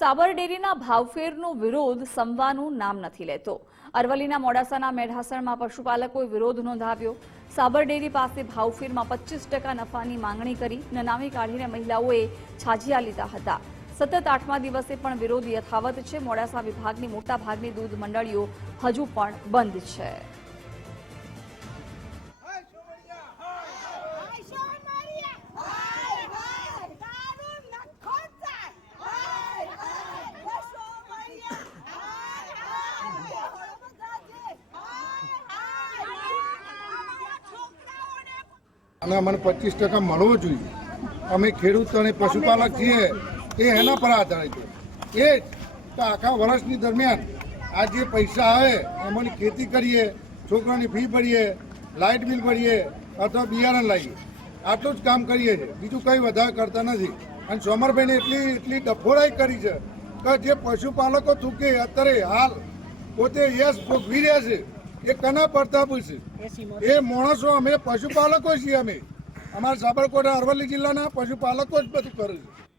સાબર ડેરીના ભાવફેરનો વિરોધ સમવાનું નામ નથી લેતો। અરવલ્લીના મોડાસાના મેઢાસણમાં પશુપાલકોએ વિરોધ નોંધાવ્યો। સાબર ડેરી પાસે ભાવફેરમાં 25% નફાની માંગણી કરી નનામી કાઢીને મહિલાઓએ છાજિયા લીધા હતા। સતત 8મા દિવસે પણ વિરોધ યથાવત છે। મોડાસા વિભાગની મોટાભાગની દૂધ મંડળીઓ હજુ પણ બંધ છે। અને અમને 25% મળવો જોઈએ। અમે ખેડૂત અને પશુપાલક છીએ, એ એના પર આધારિત છે। એ તો આખા વર્ષની દરમિયાન આ જે પૈસા આવે એમાંની ખેતી કરીએ, છોકરાની ફી ભરીએ, લાઇટ બિલ ભરીએ અથવા બિયારણ લાવીએ, આટલું જ કામ કરીએ છીએ। બીજું કંઈ વધારે કરતા નથી। અને સોમરભાઈને એટલી ડફોડાઈ કરી છે કે જે પશુપાલકો થૂકે અત્યારે હાલ પોતે યશ ભોગવી રહ્યા છે, એ કના પ્રતાપ છે? એ માણસો અમે પશુપાલકો છીએ। અમે અમારા સાબરકાંઠા અરવલ્લી જિલ્લાના પશુપાલકો જ બધું કરે છે।